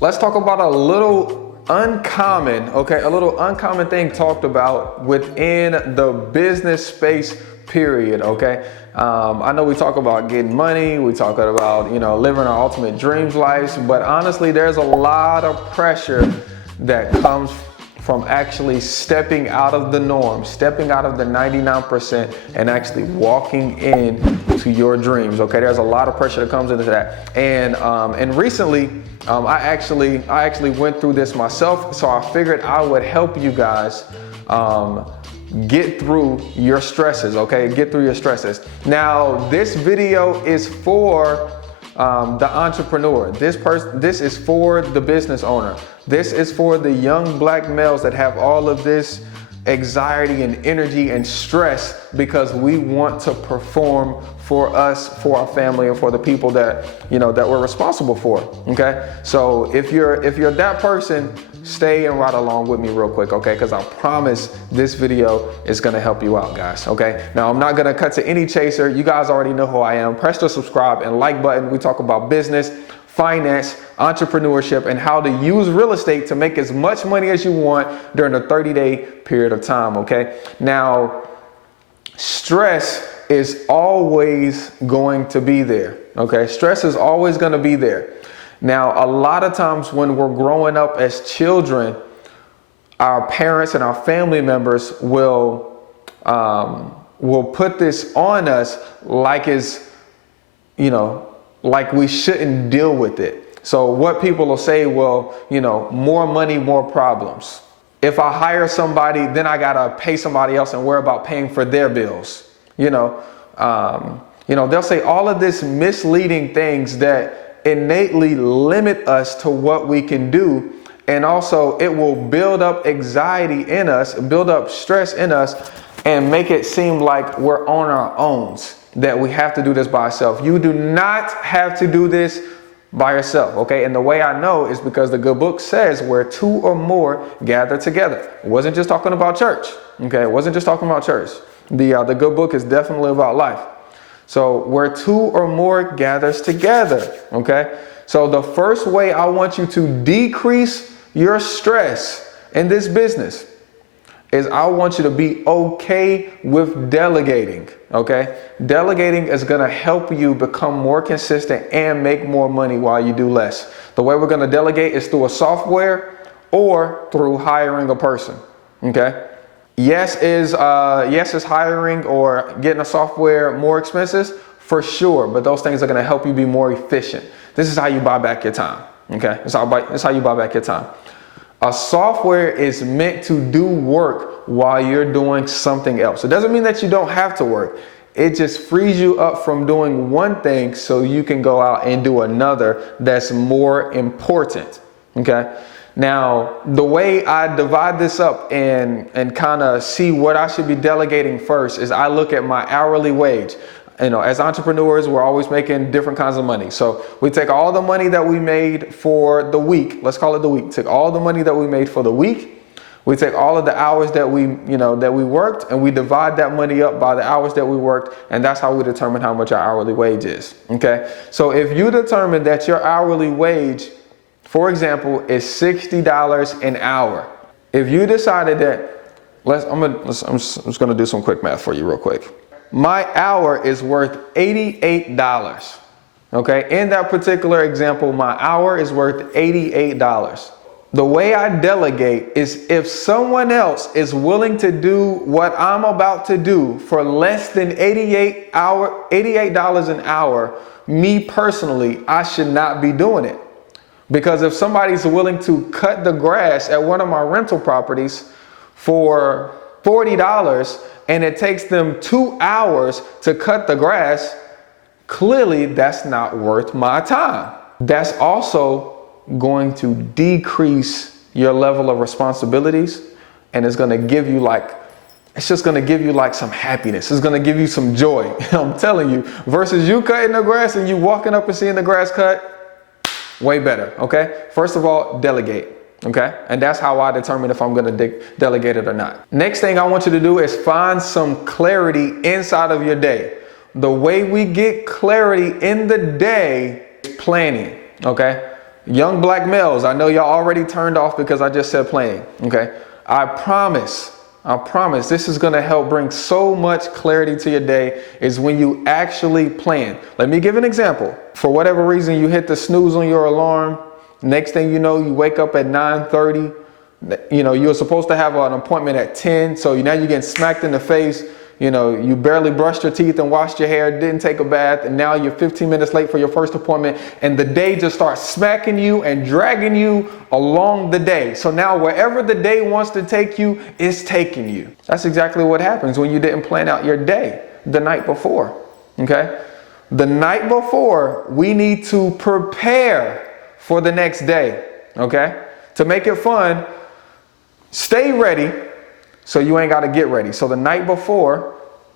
Let's talk about a little uncommon thing talked about within the business space, period, okay? I know we talk about getting money, we talk about, living our ultimate dreams lives, but honestly, there's a lot of pressure that comes from actually stepping out of the norm, stepping out of the 99% and actually walking into your dreams, okay? There's a lot of pressure that comes into that. And recently, I actually went through this myself, so I figured I would help you guys get through your stresses, okay? Get through your stresses. Now, this video is for the entrepreneur. This is for the business owner. This is for the young black males that have all of this anxiety and energy and stress because we want to perform for us, for our family, and for the people that that we're responsible for. Okay, so if you're that person, stay and ride along with me real quick, okay? Because I promise this video is gonna help you out, guys. Okay, now I'm not gonna cut to any chaser. You guys already know who I am. Press the subscribe and like button. We talk about business, finance, entrepreneurship, and how to use real estate to make as much money as you want during a 30-day period of time, okay? Now, stress is always going to be there, okay? Stress is always going to be there. Now, a lot of times when we're growing up as children, our parents and our family members will put this on us like like we shouldn't deal with it. So what people will say, well, more money, more problems. If I hire somebody, then I gotta pay somebody else and worry about paying for their bills. They'll say all of this misleading things that innately limit us to what we can do. And also it will build up anxiety in us, build up stress in us, and make it seem like we're on our own, that we have to do this by ourselves. You do not have to do this by yourself, okay? And the way I know is because the good book says where two or more gather together. It wasn't just talking about church, okay? It wasn't just talking about church. The good book is definitely about life. So where two or more gathers together, okay? So the first way I want you to decrease your stress in this business is I want you to be okay with delegating, okay? Delegating is gonna help you become more consistent and make more money while you do less. The way we're gonna delegate is through a software or through hiring a person, okay? Yes, is hiring or getting a software more expensive? For sure, but those things are gonna help you be more efficient. This is how you buy back your time, okay? That's how you buy back your time. A software is meant to do work while you're doing something else. It doesn't mean that you don't have to work. It just frees you up from doing one thing so you can go out and do another that's more important, okay? Now, the way I divide this up and kind of see what I should be delegating first is I look at my hourly wage. As entrepreneurs, we're always making different kinds of money. So we take all the money that we made for the week, let's call it the week, take all the money that we made for the week, we take all of the hours that we worked, and we divide that money up by the hours that we worked, and that's how we determine how much our hourly wage is, okay? So if you determine that your hourly wage, for example, is $60 an hour, if you decided that, I'm just gonna do some quick math for you real quick. My hour is worth $88, okay? In that particular example, my hour is worth $88. The way I delegate is if someone else is willing to do what I'm about to do for less than $88 an hour, me personally, I should not be doing it. Because if somebody's willing to cut the grass at one of my rental properties for $40, and it takes them 2 hours to cut the grass, clearly that's not worth my time. That's also going to decrease your level of responsibilities, and it's gonna give you some happiness. It's gonna give you some joy, I'm telling you, versus you cutting the grass and you walking up and seeing the grass cut, way better, okay? First of all, delegate. Okay, and that's how I determine if I'm going to delegate it or not. Next thing I want you to do is find some clarity inside of your day. The way we get clarity in the day is planning. Okay, Young black males, I know y'all already turned off because I just said playing. Okay. I promise this is going to help bring so much clarity to your day is when you actually plan. Let me give an example. For whatever reason, you hit the snooze on your alarm. Next thing you know, you wake up at 9:30. You know, you're supposed to have an appointment at 10. So now you're getting smacked in the face. You know, you barely brushed your teeth and washed your hair, didn't take a bath, and now you're 15 minutes late for your first appointment, and the day just starts smacking you and dragging you along the day. So now wherever the day wants to take you, it's taking you. That's exactly what happens when you didn't plan out your day the night before, okay? The night before, we need to prepare for the next day, okay? To make it fun, stay ready. So you ain't got to get ready. So the night before,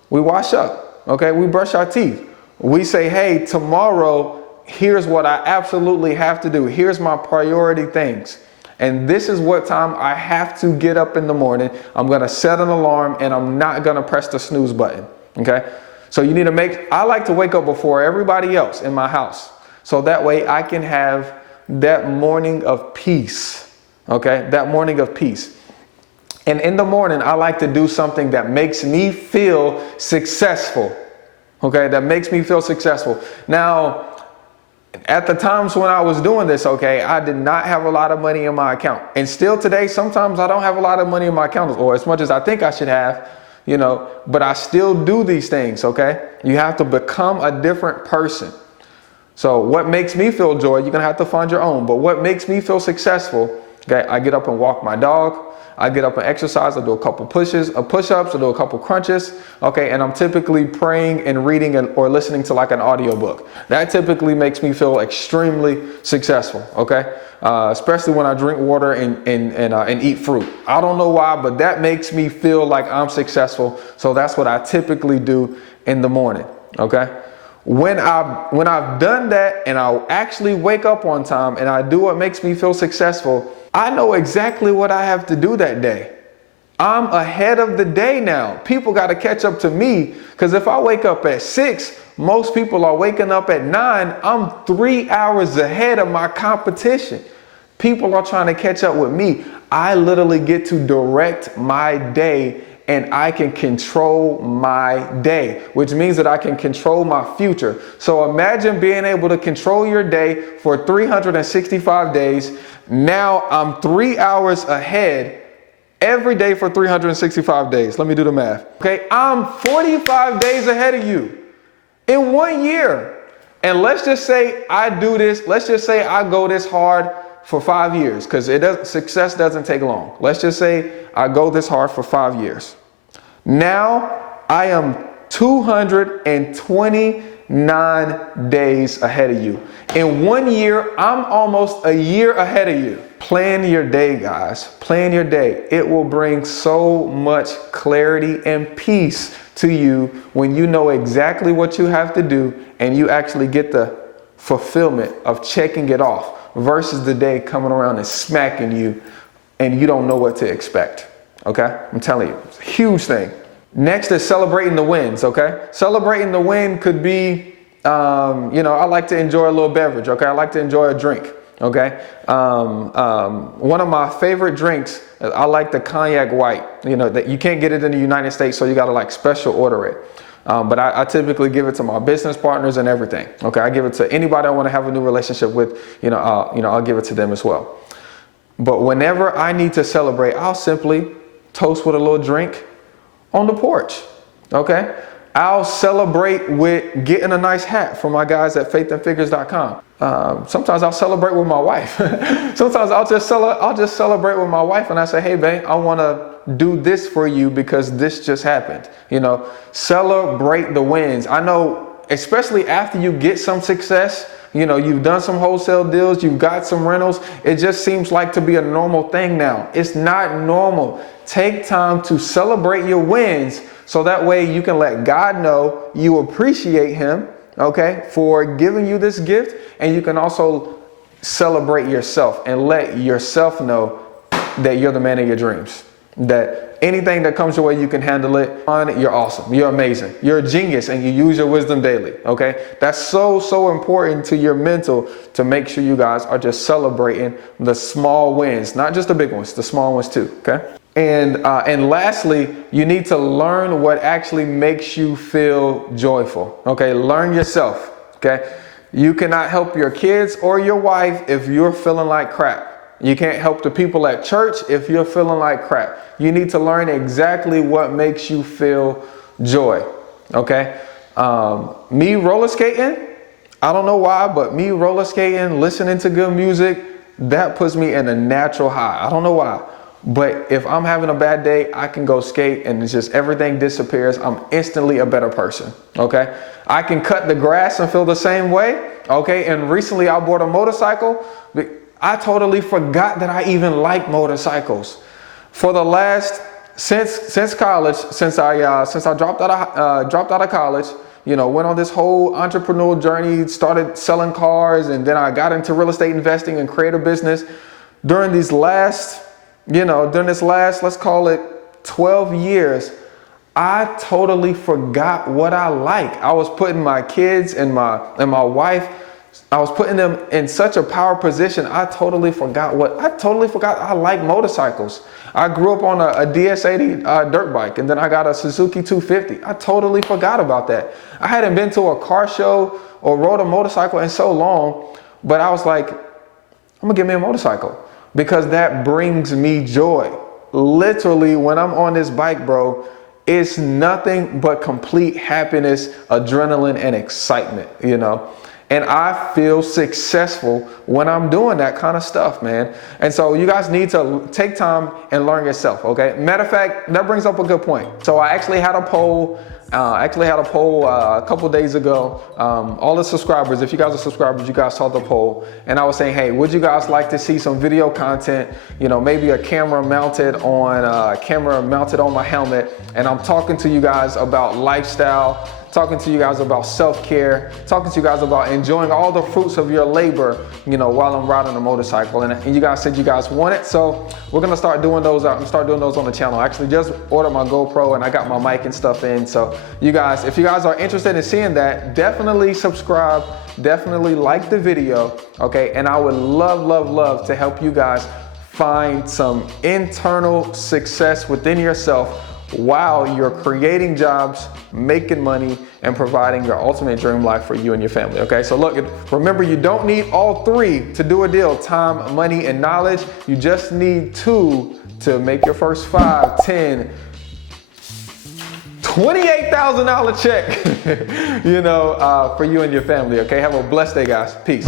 we wash up, okay? We brush our teeth. We say, hey, tomorrow, here's what I absolutely have to do. Here's my priority things. And this is what time I have to get up in the morning. I'm going to set an alarm and I'm not going to press the snooze button, okay? So you need to I like to wake up before everybody else in my house. So that way I can have that morning of peace, okay? That morning of peace. And in the morning, I like to do something that makes me feel successful, okay? That makes me feel successful. Now, at the times when I was doing this, okay, I did not have a lot of money in my account. And still today, sometimes I don't have a lot of money in my account, or as much as I think I should have, you know, but I still do these things, okay? You have to become a different person. So what makes me feel joy, you're going to have to find your own. But what makes me feel successful, okay, I get up and walk my dog. I get up and exercise. I do a couple push-ups. I do a couple crunches. Okay. And I'm typically praying and reading or listening to like an audiobook. That typically makes me feel extremely successful. Okay. Especially when I drink water and eat fruit. I don't know why, but that makes me feel like I'm successful. So that's what I typically do in the morning. Okay. When I've done that and I actually wake up on time and I do what makes me feel successful, I know exactly what I have to do that day. I'm ahead of the day now. People got to catch up to me because if I wake up at 6, most people are waking up at 9. I'm 3 hours ahead of my competition. People are trying to catch up with me. I literally get to direct my day and I can control my day, which means that I can control my future. So imagine being able to control your day for 365 days. Now I'm 3 hours ahead every day for 365 days. Let me do the math. Okay, I'm 45 days ahead of you in 1 year. And let's just say I do this. Let's just say I go this hard for 5 years because success doesn't take long. Let's just say I go this hard for 5 years. Now I am 229 days ahead of you. In 1 year, I'm almost a year ahead of you. Plan your day, guys. Plan your day. It will bring so much clarity and peace to you when you know exactly what you have to do and you actually get the fulfillment of checking it off versus the day coming around and smacking you and you don't know what to expect. Okay? I'm telling you, it's a huge thing. Next is celebrating the wins, okay? Celebrating the win could be, I like to enjoy a little beverage, okay? I like to enjoy a drink, okay? One of my favorite drinks, I like the cognac white. You know, that you can't get it in the United States, so you got to like special order it. But I typically give it to my business partners and everything, okay? I give it to anybody I want to have a new relationship with, I'll give it to them as well. But whenever I need to celebrate, I'll simply toast with a little drink on the porch, okay? I'll celebrate with getting a nice hat from my guys at faithandfigures.com. Sometimes I'll celebrate with my wife. Sometimes I'll just celebrate with my wife and I say, hey, babe, I want to do this for you because this just happened. Celebrate the wins. I know, especially after you get some success, you've done some wholesale deals, you've got some rentals. It just seems like to be a normal thing now. It's not normal. Take time to celebrate your wins so that way you can let God know you appreciate him, okay, for giving you this gift. And you can also celebrate yourself and let yourself know that you're the man of your dreams. that anything that comes your way, you can handle it. You're awesome. You're amazing. You're a genius, and you use your wisdom daily. Okay. That's so important to your mental, to make sure you guys are just celebrating the small wins, not just the big ones, the small ones too. Okay. And lastly, you need to learn what actually makes you feel joyful. Okay. Learn yourself. Okay. You cannot help your kids or your wife if you're feeling like crap. You can't help the people at church if you're feeling like crap. You need to learn exactly what makes you feel joy. Okay. Me roller skating, I don't know why, but me roller skating, listening to good music, that puts me in a natural high. I don't know why. But if I'm having a bad day, I can go skate and it's just everything disappears. I'm instantly a better person. Okay. I can cut the grass and feel the same way. Okay. And recently I bought a motorcycle. I totally forgot that I even like motorcycles. For the last, since college, since I dropped out of college, you know, went on this whole entrepreneurial journey, started selling cars, and then I got into real estate investing and creative business. During this last, let's call it 12 years, I totally forgot what I like. I was putting my kids and my wife, I was putting them in such a power position. I totally forgot I like motorcycles. I grew up on a DS80 dirt bike, and then I got a Suzuki 250. I totally forgot about that. I hadn't been to a car show or rode a motorcycle in so long, but I was like, I'm gonna get me a motorcycle because that brings me joy. Literally, when I'm on this bike, bro, it's nothing but complete happiness, adrenaline, and excitement, you know? And I feel successful when I'm doing that kind of stuff, man. And so you guys need to take time and learn yourself, okay? Matter of fact, that brings up a good point. So I actually had a poll, a couple days ago. All the subscribers, if you guys are subscribers, you guys saw the poll. And I was saying, hey, would you guys like to see some video content? You know, maybe a camera mounted on my helmet. And I'm talking to you guys about lifestyle, talking to you guys about self-care, talking to you guys about enjoying all the fruits of your labor, you know, while I'm riding a motorcycle. And you guys said you guys want it, so we're gonna start doing those on the channel. I actually just ordered my GoPro and I got my mic and stuff in. So you guys, if you guys are interested in seeing that, definitely subscribe, definitely like the video, okay? And I would love to help you guys find some internal success within yourself while you're creating jobs, making money, and providing your ultimate dream life for you and your family, okay? So look, remember, you don't need all three to do a deal: time, money, and knowledge. You just need two to make your first $5, $10, $28,000 check, you know, for you and your family, okay? Have a blessed day, guys. Peace.